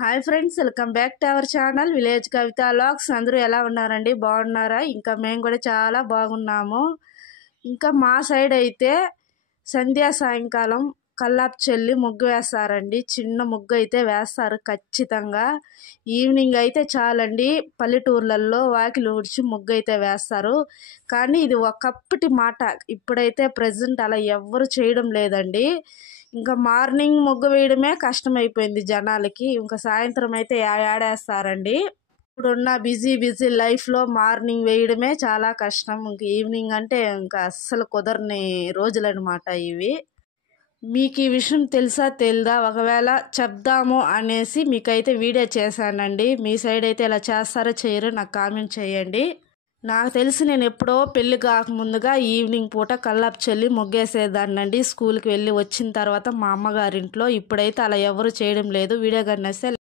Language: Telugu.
Hi friends, welcome back to our channel village Kavitha vlogs. అందరూ ఎలా ఉన్నారండి? బాగున్నారా? ఇంకా మేము కూడా చాలా బాగున్నాము. ఇంకా మా సైడ్ అయితే సాయంకాలం కల్లాపు చల్లి ముగ్గు వేస్తారండి. చిన్న ముగ్గు అయితే వేస్తారు ఖచ్చితంగా. ఈవినింగ్ అయితే చాలండి, పల్లెటూర్లలో వాకిలి ఊడ్చి ముగ్గు అయితే వేస్తారు. కానీ ఇది ఒకప్పటి మాట, ఇప్పుడైతే ప్రజెంట్ అలా ఎవ్వరు చేయడం లేదండి. ఇంకా మార్నింగ్ ముగ్గు వేయడమే కష్టమైపోయింది జనాలకి. ఇంకా సాయంత్రం అయితే ఏడేస్తారండి. ఇప్పుడున్న బిజీ లైఫ్లో మార్నింగ్ వేయడమే చాలా కష్టం. ఇంక ఈవినింగ్ అంటే ఇంకా అస్సలు కుదరని రోజులన్నమాట ఇవి. మీకు ఈ విషయం తెలుసా తెలీదా? ఒకవేళ చెప్దాము అనేసి మీకైతే వీడియో చేశానండి. మీ సైడ్ అయితే ఇలా చేస్తారో చేయరో నాకు కామెంట్ చేయండి. నాకు తెలిసి నేను ఎప్పుడో పెళ్లి కాకముందుగా ఈవినింగ్ పూట కల్లాపు చల్లి ముగ్గేసేదాన్నండి, స్కూల్కి వెళ్ళి వచ్చిన తర్వాత మా అమ్మగారింట్లో. ఇప్పుడైతే అలా ఎవరు చేయడం లేదు. వీడియో కానీ నచ్చితే